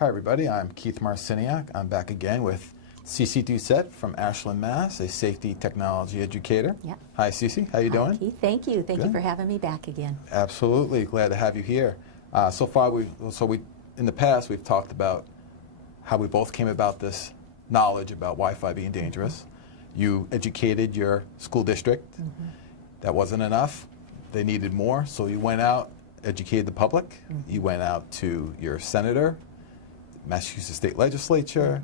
Hi everybody, I'm Keith Marciniak. I'm back again with Cece Doucette from Ashland, Mass., a safety technology educator. Yep. Hi Cece, how you doing? Keith, thank you. Thank you Good. for having me back again. Absolutely, glad to have you here. So far, in the past, we've talked about how we both came about this knowledge about Wi-Fi being dangerous. You educated your school district. Mm-hmm. That wasn't enough. They needed more, so you went out, educated the public. Mm-hmm. You went out to your senator, Massachusetts State Legislature.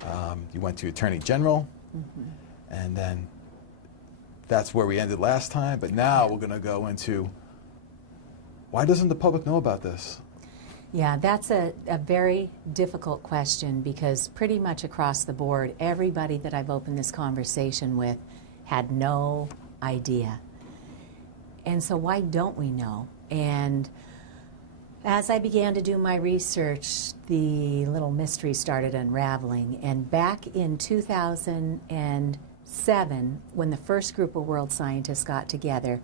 Mm-hmm. You went to Attorney General, Mm-hmm. and then that's where we ended last time. But now we're going to go into, why doesn't the public know about this? Yeah, that's a very difficult question because pretty much across the board, everybody that I've opened this conversation with had no idea. And so why don't we know? And as I began to do my research, the little mystery started unraveling. And back in 2007, when the first group of world scientists got together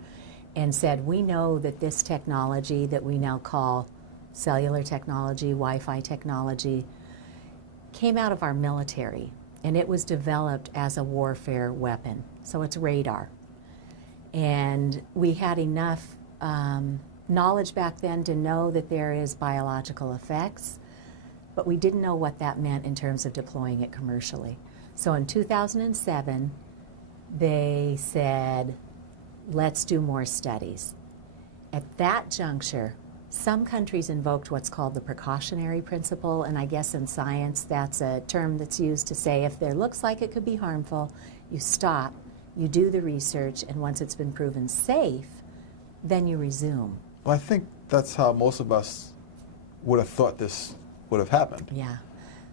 and said, we know that this technology that we now call cellular technology, Wi-Fi technology, came out of our military, and it was developed as a warfare weapon. So it's radar. And we had enough knowledge back then to know that there is biological effects, but we didn't know what that meant in terms of deploying it commercially. So in 2007, they said, let's do more studies. At that juncture, some countries invoked what's called the precautionary principle, and I guess in science that's a term that's used to say if there looks like it could be harmful, you stop, you do the research, and once it's been proven safe, then you resume. Well, I think that's how most of us would have thought this would have happened. Yeah,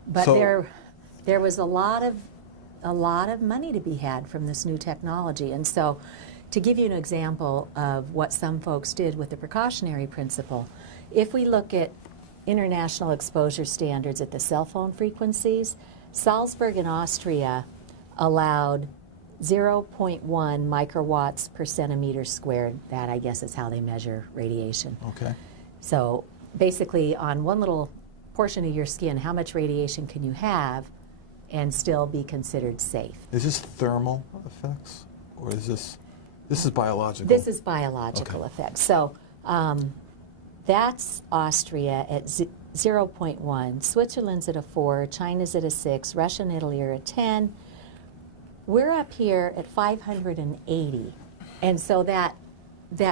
but So, there was a lot of money to be had from this new technology, and so to give you an example of what some folks did with the precautionary principle, if we look at international exposure standards at the cell phone frequencies, Salzburg in Austria allowed 0.1 microwatts per centimeter squared. That, I guess, is how they measure radiation. okay. So basically, on one little portion of your skin, how much radiation can you have and still be considered safe? Is this thermal effects, or is this is biological? This is biological Okay. effects. So that's Austria at 0.1. Switzerland's at a 4. China's at a 6. Russia and Italy are at 10. We're up here at 580. And so that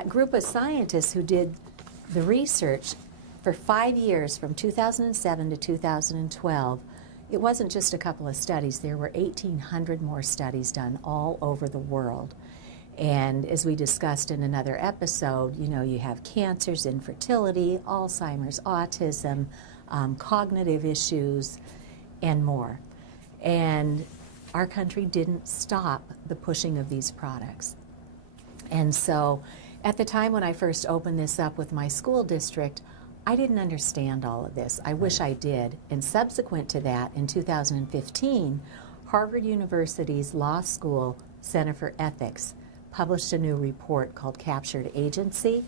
group of scientists who did the research for 5 years, from 2007 to 2012, it wasn't just a couple of studies. There were 1,800 more studies done all over the world. And as we discussed in another episode, you know, you have cancers, infertility, Alzheimer's, autism, cognitive issues, and more. And our country didn't stop the pushing of these products. And so at the time when I first opened this up with my school district, I didn't understand all of this. I wish I did. And subsequent to that, in 2015, Harvard University's Law School Center for Ethics published a new report called Captured Agency.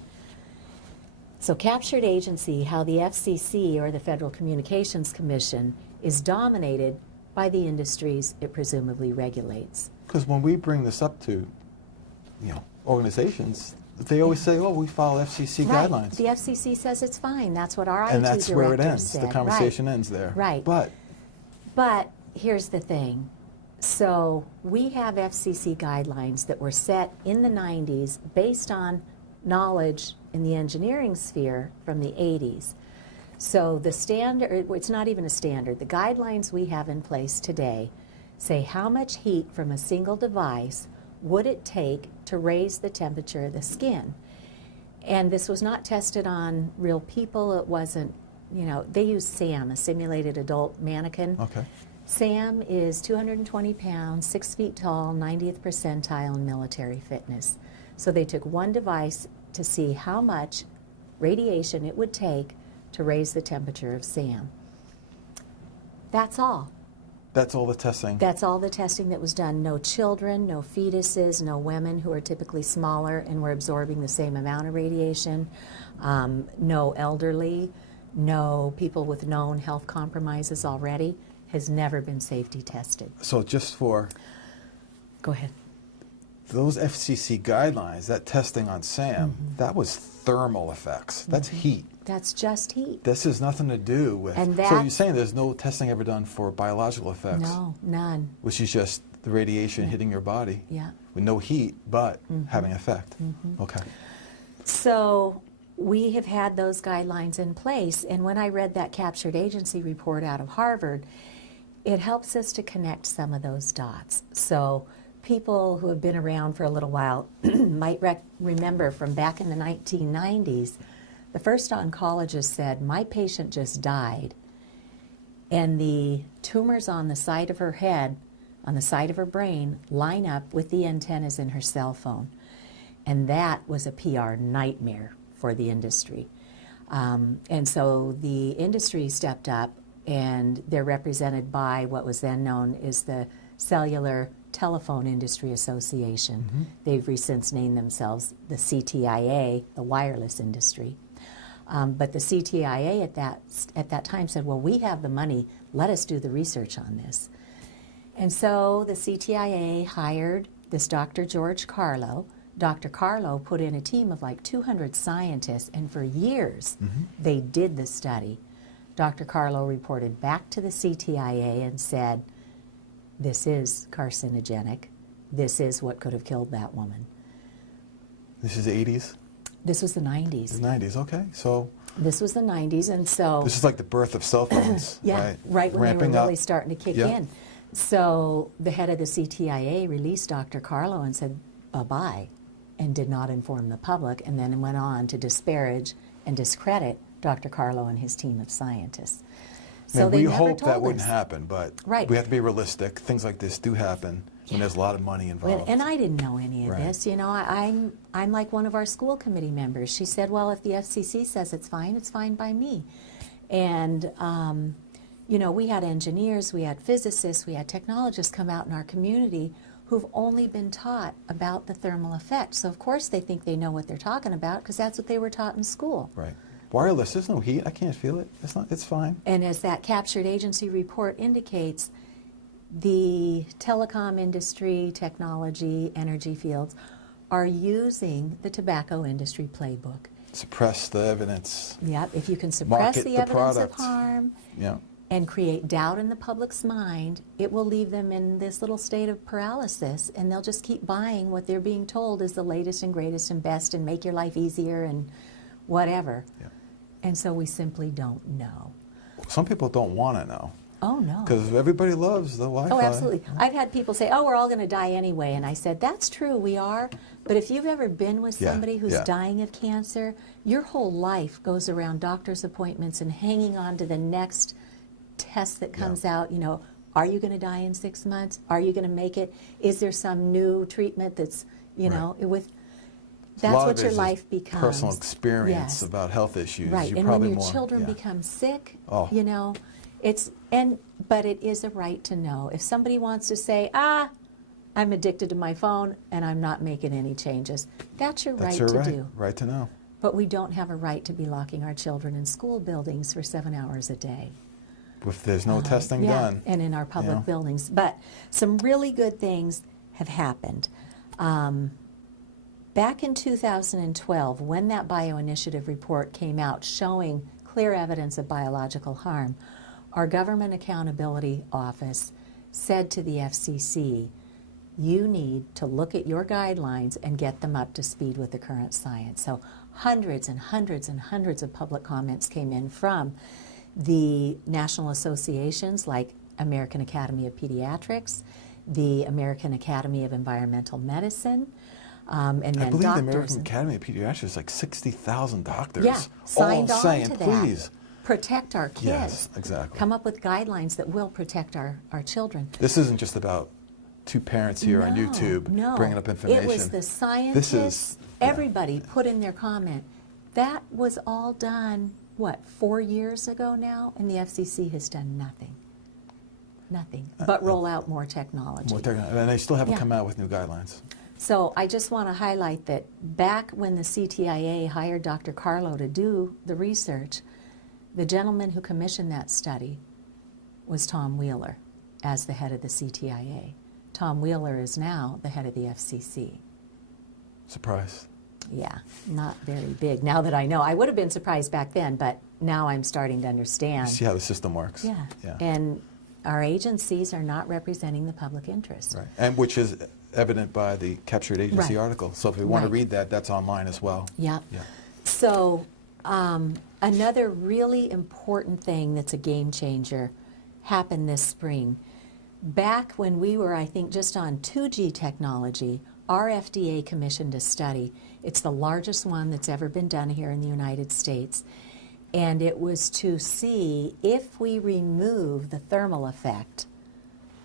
So Captured Agency, how the FCC, or the Federal Communications Commission, is dominated by the industries it presumably regulates. Because when we bring this up to, organizations, they always say, "Oh, we follow FCC Right. guidelines," The FCC says it's fine. That's what our IT and that's where it director ends. said. The conversation ends there. Right. But But here's the thing. So we have FCC guidelines that were set in the 90s based on knowledge in the engineering sphere from the 80s. So the standard, it's not even a standard, the guidelines we have in place today say how much heat from a single device would it take to raise the temperature of the skin. And this was not tested on real people. It wasn't, they used SAM, a simulated adult mannequin. okay. Sam is 220 pounds, 6 feet tall, 90th percentile in military fitness. So they took one device to see how much radiation it would take to raise the temperature of Sam. That's all. That's all the testing. That's all the testing that was done. No children, no fetuses, no women who are typically smaller and were absorbing the same amount of radiation, no elderly, no people with known health compromises already, has never been safety tested. So just for Go ahead. those FCC guidelines, that testing on Sam, that was thermal effects. That's heat. That's just heat. This has nothing to do with. And so that's- you're saying there's no testing ever done for biological effects, No, none. which is just the radiation hitting your body Yeah. with no heat, but having effect. Okay. So we have had those guidelines in place, and when I read that captured agency report out of Harvard, it helps us to connect some of those dots. So people who have been around for a little while might remember from back in the 1990s, the first oncologist said, my patient just died, and the tumors on the side of her head, on the side of her brain, line up with the antennas in her cell phone. And that was a PR nightmare for the industry. And so the industry stepped up, and they're represented by what was then known as the Cellular Telephone Industry Association. They've since named themselves the CTIA, the wireless industry. But the CTIA at that time said, well, we have the money, let us do the research on this. And so the CTIA hired this Dr. George Carlo. Dr. Carlo put in a team of like 200 scientists, and for years they did the study. Dr. Carlo reported back to the CTIA and said, this is carcinogenic. This is what could have killed that woman. This is the 80s? This was the 90s. The 90s, okay. So This was the 90s, and so... this is like the birth of cell phones, yeah, right? when Ramping they were really up. starting to kick Yeah. in. So the head of the CTIA released Dr. Carlo and said, bye-bye, and did not inform the public, and then went on to disparage and discredit Dr. Carlo and his team of scientists. So Man, they we never hope told that wouldn't us. happen, but Right. we have to be realistic. Things like this do happen when there's a lot of money involved. And I didn't know any of Right. this. You know, I'm like one of our school committee members. She said, well, if the FCC says it's fine by me. And, you know, we had engineers, we had physicists, we had technologists come out in our community who've only been taught about the thermal effect. So, of course, they think they know what they're talking about because that's what they were taught in school. Right. Wireless, there's no heat. I can't feel it. It's fine. And as that captured agency report indicates, the telecom industry, technology, energy fields are using the tobacco industry playbook. Suppress the evidence. Yep, if you can suppress Market the the evidence product. of harm Yeah. and create doubt in the public's mind, it will leave them in this little state of paralysis, and they'll just keep buying what they're being told is the latest and greatest and best and make your life easier and whatever. Yeah. And so we simply don't know. Some people don't want to know Oh, no. because everybody loves the Wi-Fi. Oh, absolutely. I've had people say, oh, we're all going to die anyway. And I said, that's true, we are. But if you've ever been with Yeah, somebody who's yeah. dying of cancer, your whole life goes around doctor's appointments and hanging on to the next test that comes out. You know, are you going to die in 6 months? Are you going to make it? Is there some new treatment that's, you know, with... A That's lot what of it your is life becomes. Personal experience Yes. about health issues. Right, You're and probably when your more, children yeah. become sick, Oh. you know, but it is a right to know. If somebody wants to say, I'm addicted to my phone and I'm not making any changes, that's your That's right your to right. do. Right to know. But we don't have a right to be locking our children in school buildings for 7 hours a day. If there's no testing done. And in our public know. buildings. But some really good things have happened. Back in 2012, when that bioinitiative report came out showing clear evidence of biological harm, our Government Accountability Office said to the FCC, you need to look at your guidelines and get them up to speed with the current science. So hundreds and hundreds and hundreds of public comments came in from the national associations like American Academy of Pediatrics, the American Academy of Environmental Medicine, and then I believe doctors. the American Academy of Pediatrics is like 60,000 doctors. Yeah, signed all on saying, to that. please. Protect our kids. Yes, exactly. Come up with guidelines that will protect our children. This isn't just about two parents here on YouTube bringing up information. It was the scientists, This is, everybody put in their comment. That was all done, what, 4 years ago now? And the FCC has done nothing. Nothing. But roll out more technology. and they still haven't Yeah. come out with new guidelines. So I just want to highlight that back when the CTIA hired Dr. Carlo to do the research, The gentleman who commissioned that study was Tom Wheeler as the head of the CTIA. Tom Wheeler is now the head of the FCC. Surprise. Yeah, not very big. Now that I know, I would have been surprised back then, but now I'm starting to understand. See how the system works. Yeah. Yeah. And our agencies are not representing the public interest. Right. And which is evident by the captured agency Right. article. So if we want to Right. read that, that's online as well. Yeah. Yeah. So another really important thing that's a game changer happened this spring. Back when we were, I think, just on 2G technology, our FDA commissioned a study. It's the largest one that's ever been done here in the United States. And it was to see if we remove the thermal effect,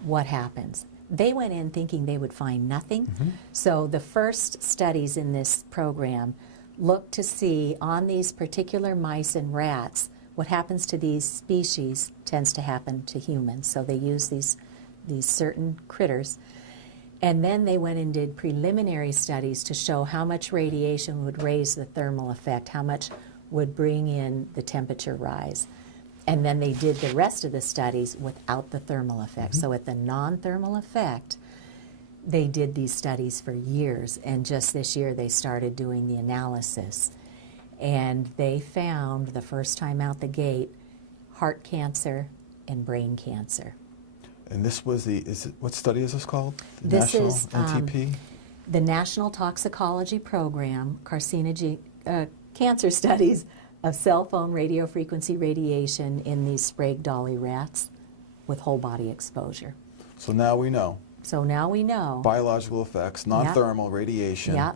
what happens. They went in thinking they would find nothing. Mm-hmm. So the first studies in this program looked to see on these particular mice and rats, what happens to these species tends to happen to humans. So they use these certain critters. And then they went and did preliminary studies to show how much radiation would raise the thermal effect, how much would bring in the temperature rise. And then they did the rest of the studies without the thermal effect. Mm-hmm. So at the non-thermal effect, they did these studies for years, and just this year they started doing the analysis. And they found, the first time out the gate, heart cancer and brain cancer. And this was what study is this called? The This National is, NTP? The National Toxicology Program, cancer studies of cell phone radio frequency radiation in these Sprague Dolly rats with whole body exposure. So now we know. So now we know. Biological effects, non-thermal radiation. Yeah.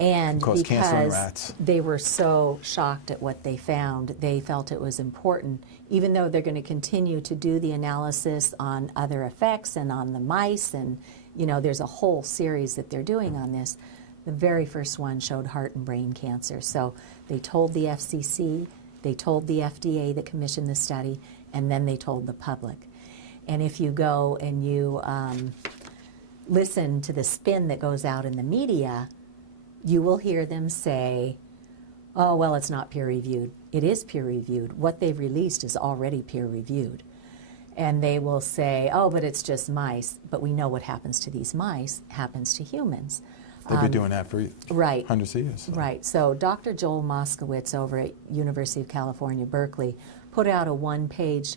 And Can cause cancer in because rats. they were so shocked at what they found, they felt it was important, even though they're going to continue to do the analysis on other effects and on the mice, and there's a whole series that they're doing on this. The very first one showed heart and brain cancer. So they told the FCC, they told the FDA that commissioned the study, and then they told the public. And if you go and you listen to the spin that goes out in the media, you will hear them say, oh, well, it's not peer-reviewed. It is peer-reviewed. What they've released is already peer-reviewed. And they will say, oh, but it's just mice. But we know what happens to these mice happens to humans. They've been doing that for Right. hundreds of years. So. Right. So Dr. Joel Moskowitz over at University of California, Berkeley, put out a one-page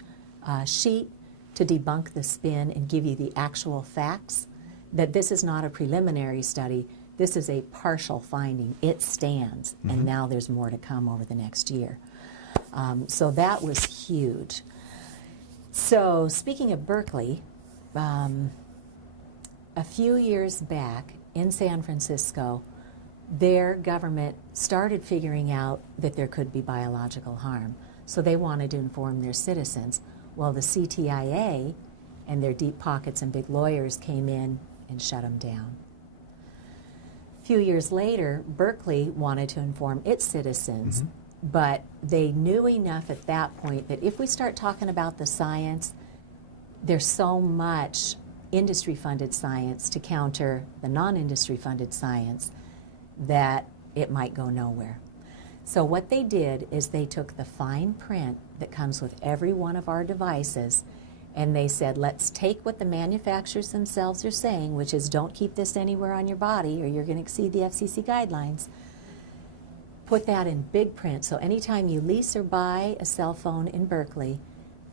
sheet to debunk the spin and give you the actual facts, that this is not a preliminary study. This is a partial finding. It stands, and now there's more to come over the next year. So that was huge. So speaking of Berkeley, a few years back in San Francisco, their government started figuring out that there could be biological harm. So they wanted to inform their citizens. Well, the CTIA and their deep pockets and big lawyers came in and shut them down. A few years later, Berkeley wanted to inform its citizens, but they knew enough at that point that if we start talking about the science, there's so much industry-funded science to counter the non-industry funded science that it might go nowhere. So what they did is they took the fine print that comes with every one of our devices, and they said, let's take what the manufacturers themselves are saying, which is don't keep this anywhere on your body or you're going to exceed the FCC guidelines. Put that in big print. So anytime you lease or buy a cell phone in Berkeley,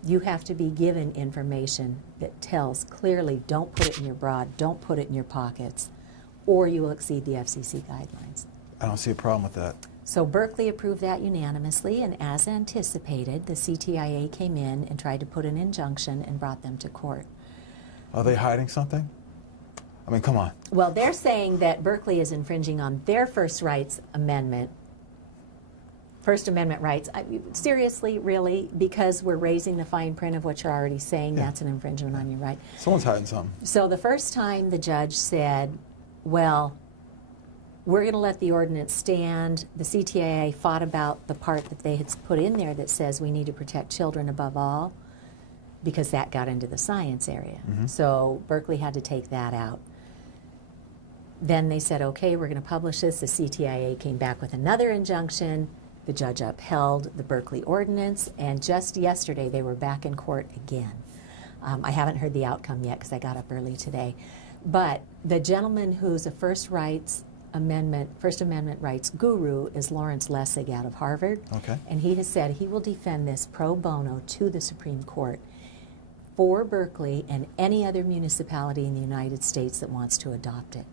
you have to be given information that tells clearly, don't put it in your bra, don't put it in your pockets, or you will exceed the FCC guidelines. I don't see a problem with that. So Berkeley approved that unanimously, and as anticipated, the CTIA came in and tried to put an injunction and brought them to court. Are they hiding something? I mean, come on. Well, they're saying that Berkeley is infringing on their First Amendment rights. Seriously, really, because we're raising the fine print of what you're already saying, that's an infringement on your right. Someone's hiding something. So the first time the judge said, well, we're going to let the ordinance stand. The CTIA fought about the part that they had put in there that says we need to protect children above all, because that got into the science area. So Berkeley had to take that out. Then they said, okay, we're going to publish this. The CTIA came back with another injunction. The judge upheld the Berkeley ordinance, and just yesterday they were back in court again. I haven't heard the outcome yet because I got up early today. But the gentleman who's a First Amendment rights guru is Lawrence Lessig out of Harvard. Okay. And he has said he will defend this pro bono to the Supreme Court for Berkeley and any other municipality in the United States that wants to adopt it.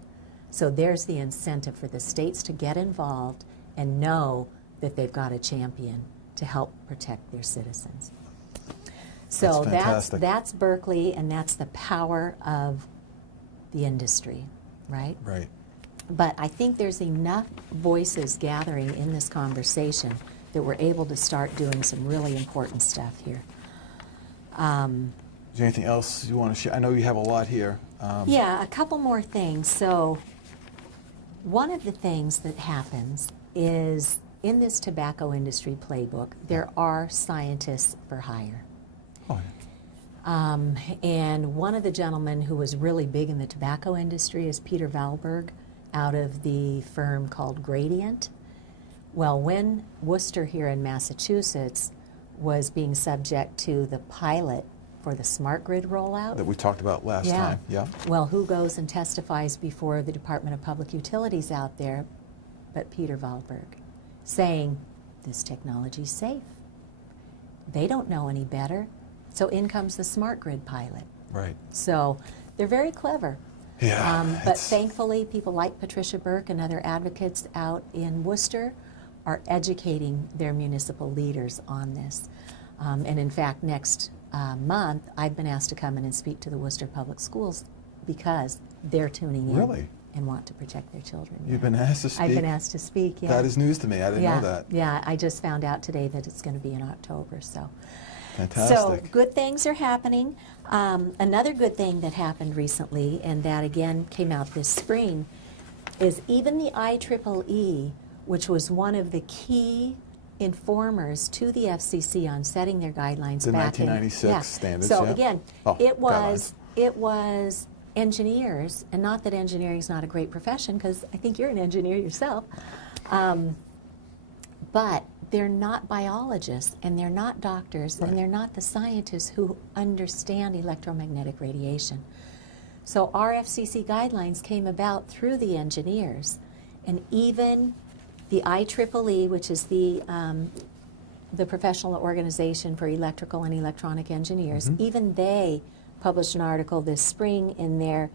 So there's the incentive for the states to get involved and know that they've got a champion to help protect their citizens. So That's fantastic. that's Berkeley, and that's the power of the industry, right? Right. But I think there's enough voices gathering in this conversation that we're able to start doing some really important stuff here. Is there anything else you want to share? I know you have a lot here. Yeah, a couple more things. So one of the things that happens is in this tobacco industry playbook, there are scientists for hire. Oh, And one of the gentlemen who was really big in the tobacco industry is Peter Valberg out of the firm called Gradient. Well, when Worcester here in Massachusetts was being subject to the pilot for the smart grid rollout, that we talked about last time. Yeah. well, who goes and testifies before the Department of Public Utilities out there but Peter Valberg, saying this technology's safe. They don't know any better. So in comes the smart grid pilot. Right. So they're very clever. Yeah. But thankfully, people like Patricia Burke and other advocates out in Worcester are educating their municipal leaders on this. And in fact, next month, I've been asked to come in and speak to the Worcester Public Schools because they're tuning in Really? and want to protect their children. You've been asked to speak? I've been asked to speak, yeah. That is news to me. I didn't know that. Yeah, I just found out today that it's going to be in October. So Fantastic. good things are happening. Another good thing that happened recently, and that again came out this spring, is even the IEEE, which was one of the key informers to the FCC on setting their guidelines The back 1996 standards, So yeah. again, Oh, it was engineers, and not that engineering is not a great profession, because I think you're an engineer yourself, but they're not biologists, and they're not doctors, Right. and they're not the scientists who understand electromagnetic radiation. So our FCC guidelines came about through the engineers, and even the IEEE, which is the professional organization for electrical and electronic engineers, even they published an article this spring in their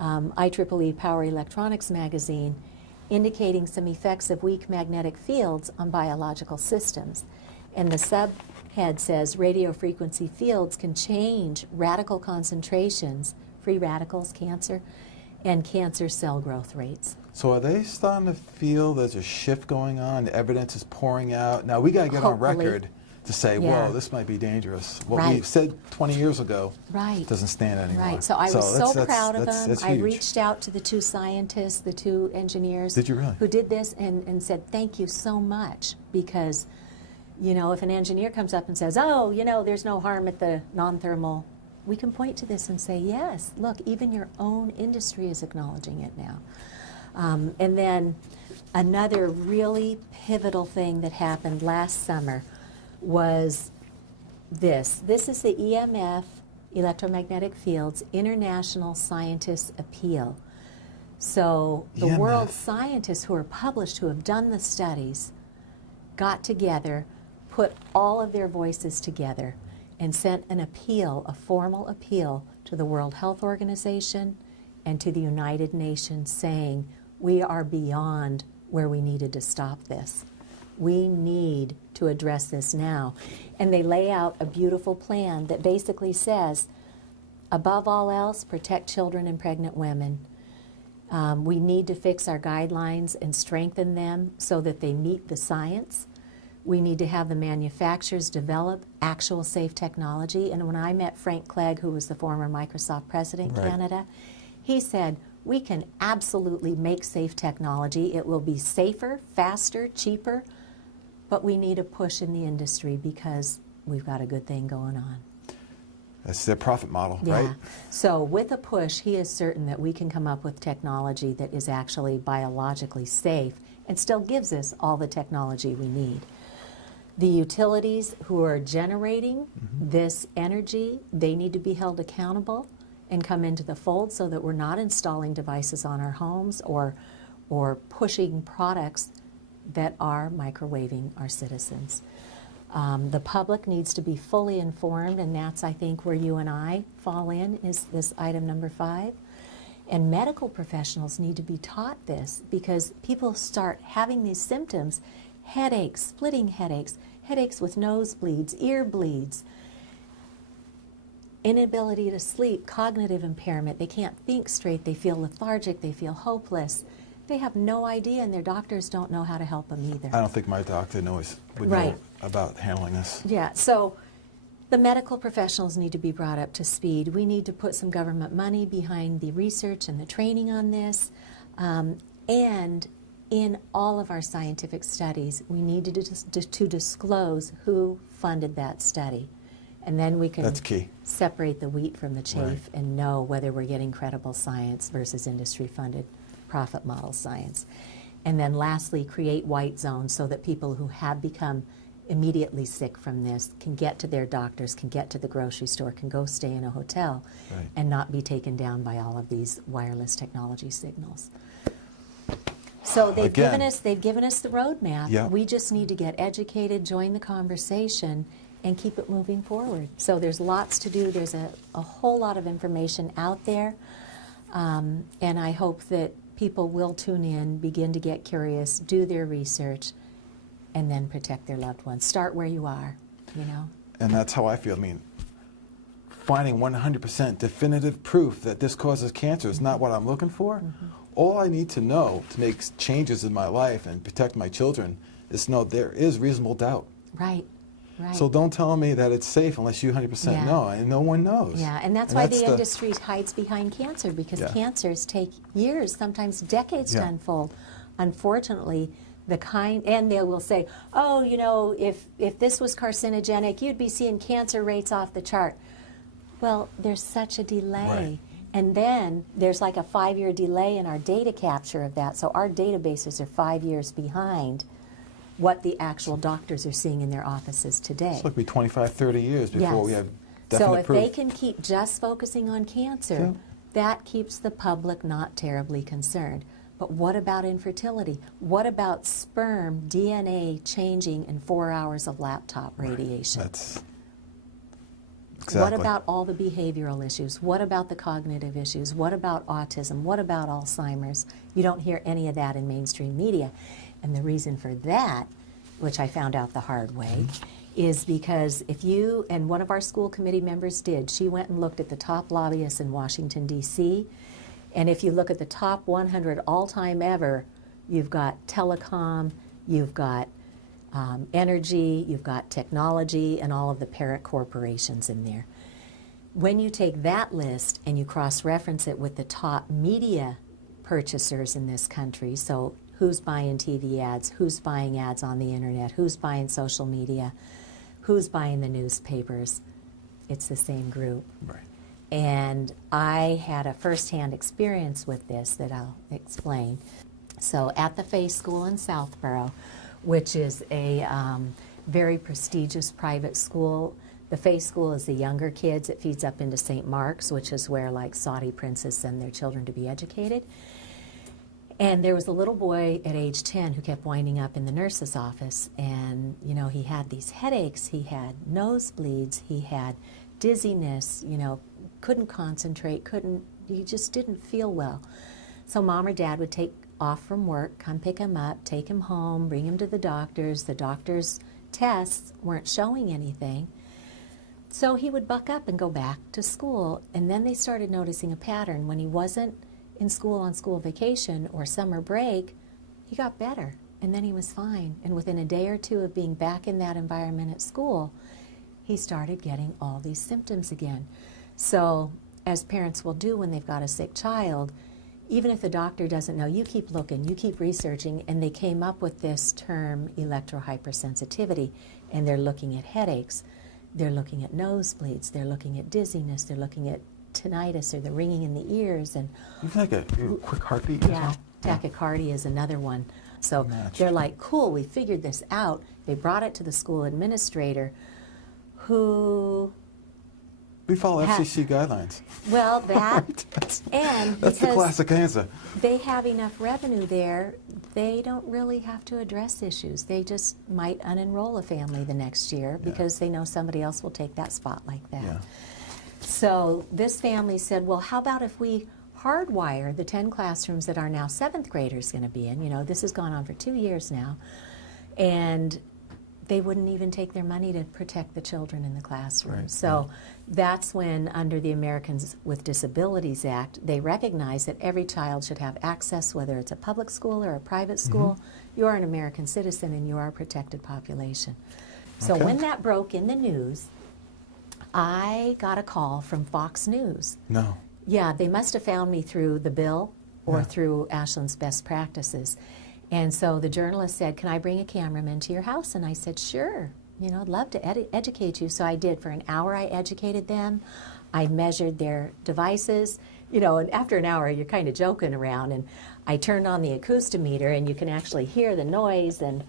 IEEE Power Electronics magazine indicating some effects of weak magnetic fields on biological systems. And the subhead says radio frequency fields can change radical concentrations, free radicals, cancer, and cancer cell growth rates. So are they starting to feel there's a shift going on? The evidence is pouring out. Now we got to get on Hopefully. record to say, Yeah. whoa, this might be dangerous. What Right. we said 20 years ago Right. doesn't stand anymore. Right. So I was so proud of them. That's I huge. reached out to the two scientists, the two engineers Did you really? who did this and said, thank you so much, because, you know, if an engineer comes up and says, oh, you know, there's no harm at the non-thermal, we can point to this and say, yes, look, even your own industry is acknowledging it now. And then another really pivotal thing that happened last summer was this. This is the EMF, electromagnetic fields, International Scientists' Appeal. So the EMF. world scientists who are published, who have done the studies, got together, put all of their voices together, and sent an appeal, a formal appeal, to the World Health Organization and to the United Nations saying, we are beyond where we needed to stop this. We need to address this now. And they lay out a beautiful plan that basically says, above all else, protect children and pregnant women. We need to fix our guidelines and strengthen them so that they meet the science. We need to have the manufacturers develop actual safe technology. And when I met Frank Clegg, who was the former Microsoft president in Right. Canada, he said, we can absolutely make safe technology. It will be safer, faster, cheaper, but we need a push in the industry because we've got a good thing going on. That's their profit model, Yeah. right? So with a push, he is certain that we can come up with technology that is actually biologically safe and still gives us all the technology we need. The utilities who are generating this energy, they need to be held accountable and come into the fold so that we're not installing devices on our homes or pushing products that are microwaving our citizens. The public needs to be fully informed, and that's, I think, where you and I fall in, is this item number 5. And medical professionals need to be taught this, because people start having these symptoms, headaches, splitting headaches, headaches with nosebleeds, ear bleeds, inability to sleep, cognitive impairment. They can't think straight, they feel lethargic, they feel hopeless. They have no idea, and their doctors don't know how to help them either. I don't think my doctor would know about handling this. Yeah, so the medical professionals need to be brought up to speed. We need to put some government money behind the research and the training on this. And in all of our scientific studies, we need to disclose who funded that study. And then we can That's key. separate the wheat from the chaff Right. and know whether we're getting credible science versus industry-funded profit model science. And then lastly, create white zones so that people who have become immediately sick from this can get to their doctors, can get to the grocery store, can go stay in a hotel, Right. and not be taken down by all of these wireless technology signals. So they've given us the roadmap. Yeah. We just need to get educated, join the conversation, and keep it moving forward. So there's lots to do. There's a whole lot of information out there, and I hope that people will tune in, begin to get curious, do their research, and then protect their loved ones. Start where you are, you know. And that's how I feel. I mean, finding 100% definitive proof that this causes cancer is not what I'm looking for. All I need to know to make changes in my life and protect my children is to know there is reasonable doubt. Right, right. So don't tell me that it's safe unless you 100% Yeah. know, and no one knows. Yeah, and that's why the the- industry hides behind cancer, because Yeah. cancers take years, sometimes decades to Yeah. unfold. Unfortunately, and they will say, oh, you know, if this was carcinogenic, you'd be seeing cancer rates off the chart. Well, there's such a delay. Right. And then there's like a 5-year delay in our data capture of that. So our databases are 5 years behind what the actual doctors are seeing in their offices today. It's like 25, 30 years before we have So definite if proof. they can keep just focusing on cancer, that keeps the public not terribly concerned. But what about infertility? What about sperm DNA changing in 4 hours of laptop radiation? That's What about all the behavioral issues? What about the cognitive issues? What about autism? What about Alzheimer's? You don't hear any of that in mainstream media. And the reason for that, which I found out the hard way, is because and one of our school committee members did, she went and looked at the top lobbyists in Washington, D.C., and if you look at the top 100 all-time ever, you've got telecom, you've got energy, you've got technology, and all of the parent corporations in there. When you take that list and you cross-reference it with the top media purchasers in this country, so who's buying TV ads, who's buying ads on the internet, who's buying social media, who's buying the newspapers, it's the same group. right. And I had a first-hand experience with this that I'll explain. So at the Fay School in Southborough, which is a very prestigious private school, the Fay School is the younger kids. It feeds up into St. Mark's, which is where like Saudi princes send their children to be educated. And there was a little boy at age 10 who kept winding up in the nurse's office, and you know, he had these headaches, he had nosebleeds, he had dizziness, you know, couldn't concentrate, he just didn't feel well. So mom or dad would take off from work, come pick him up, take him home, bring him to the doctor's. The doctor's tests weren't showing anything. So he would buck up and go back to school, and then they started noticing a pattern. When he wasn't in school on school vacation or summer break, he got better, and then he was fine. And within a day or two of being back in that environment at school, he started getting all these symptoms again. So, as parents will do when they've got a sick child, even if the doctor doesn't know, you keep looking, you keep researching, and they came up with this term, electrohypersensitivity, and they're looking at headaches, they're looking at nosebleeds, they're looking at dizziness, they're looking at tinnitus or the ringing in the ears, and Even like a quick heartbeat. or yeah, something? tachycardia is another one. So Matched. they're like, cool, we figured this out. They brought it to the school administrator who, We follow Ha- FCC guidelines. well, that, and That's the because classic answer. they have enough revenue there, they don't really have to address issues. They just might unenroll a family the next year because they know somebody else will take that spot like that. Yeah. So this family said, well, how about if we hardwire the 10 classrooms that our now 7th graders going to be in? You know, this has gone on for 2 years now. And they wouldn't even take their money to protect the children in the classroom. Right, So that's when, under the Americans with Disabilities Act, they recognize that every child should have access, whether it's a public school or a private school. You are an American citizen and you are a protected population. So Okay. when that broke in the news, I got a call from Fox News. No. Yeah, they must have found me through the bill or Yeah. through Ashland's best practices. And so the journalist said, can I bring a cameraman to your house? And I said, sure. You know, I'd love to educate you. So I did. For an hour, I educated them. I measured their devices. You know, and after an hour, you're kind of joking around. And I turned on the acoustimeter, and you can actually hear the noise. And,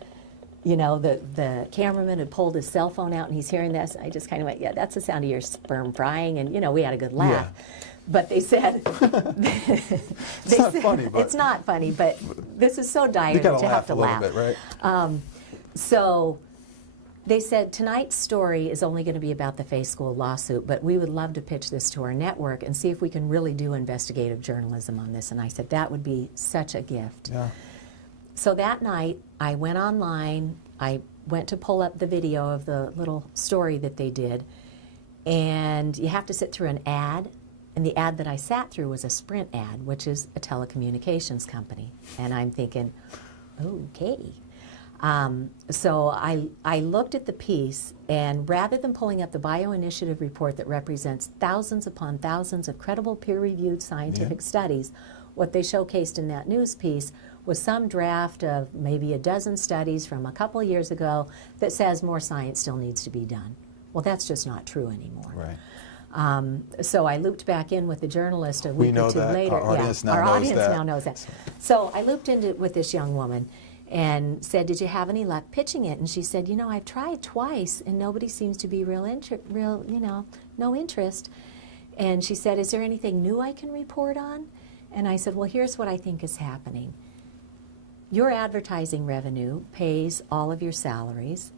you know, the cameraman had pulled his cell phone out, and he's hearing this. I just kind of went, yeah, that's the sound of your sperm frying. And, you know, we had a good laugh. Yeah. But they said, It's not funny, but it's not funny, but this is so dire you that gotta you have laugh to a little laugh. bit, right? So they said, tonight's story is only going to be about the Fay School lawsuit, but we would love to pitch this to our network and see if we can really do investigative journalism on this. And I said, that would be such a gift. Yeah. So that night, I went online. I went to pull up the video of the little story that they did. And you have to sit through an ad. And the ad that I sat through was a Sprint ad, which is a telecommunications company. And I'm thinking, okay. So I looked at the piece, and rather than pulling up the bioinitiative report that represents thousands upon thousands of credible peer-reviewed scientific studies, what they showcased in that news piece was some draft of maybe a dozen studies from a couple of years ago that says more science still needs to be done. Well, that's just not true anymore. Right. So I looped back in with the journalist a We week know or two that. later. Our audience now our knows audience that. now knows that. So I looped into it with this young woman and said, did you have any luck pitching it? And she said, you know, I've tried twice and nobody seems to be no interest. And she said, is there anything new I can report on? And I said, well, here's what I think is happening. Your advertising revenue pays all of your salaries,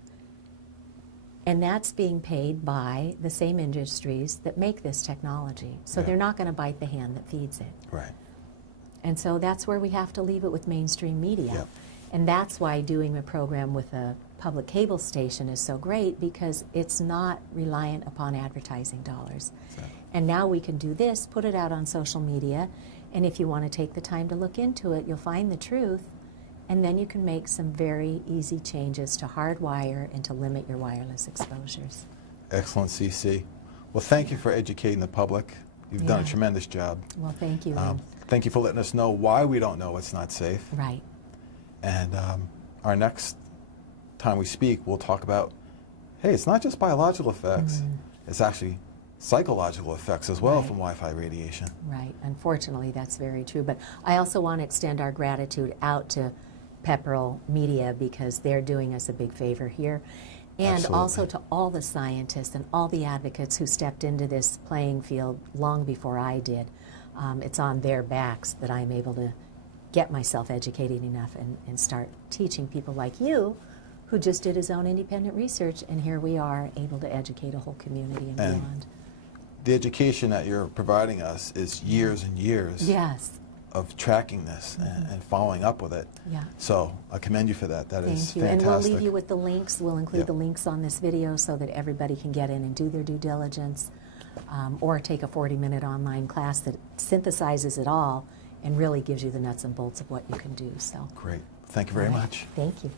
and that's being paid by the same industries that make this technology. So Yeah. they're not going to bite the hand that feeds it. Right. And so that's where we have to leave it with mainstream media. Yep. And that's why doing a program with a public cable station is so great, because it's not reliant upon advertising dollars. Exactly. And now we can do this, put it out on social media, and if you want to take the time to look into it, you'll find the truth, and then you can make some very easy changes to hardwire and to limit your wireless exposures. Excellent, Cece. Well, thank you for educating the public. You've done a Yeah. tremendous job. Well, thank you. Thank you for letting us know why we don't know it's not safe. Right. And our next time we speak, we'll talk about, hey, it's not just biological effects, it's actually psychological effects as well Right. from Wi-Fi radiation. Right. Unfortunately, that's very true. But I also want to extend our gratitude out to Pepperell Media, because they're doing us a big favor here. And Absolutely. also to all the scientists and all the advocates who stepped into this playing field long before I did. It's on their backs that I'm able to get myself educated enough and start teaching people like you, who just did his own independent research, and here we are able to educate a whole community and beyond. The education that you're providing us is years and years Yes. of tracking this and following up with it. Yeah. So I commend you for that. That is Thank you. And fantastic. we'll leave you with the links. We'll include Yep. the links on this video so that everybody can get in and do their due diligence, or take a 40-minute online class that synthesizes it all and really gives you the nuts and bolts of what you can do. So, Great. Thank you very all right. much. Thank you.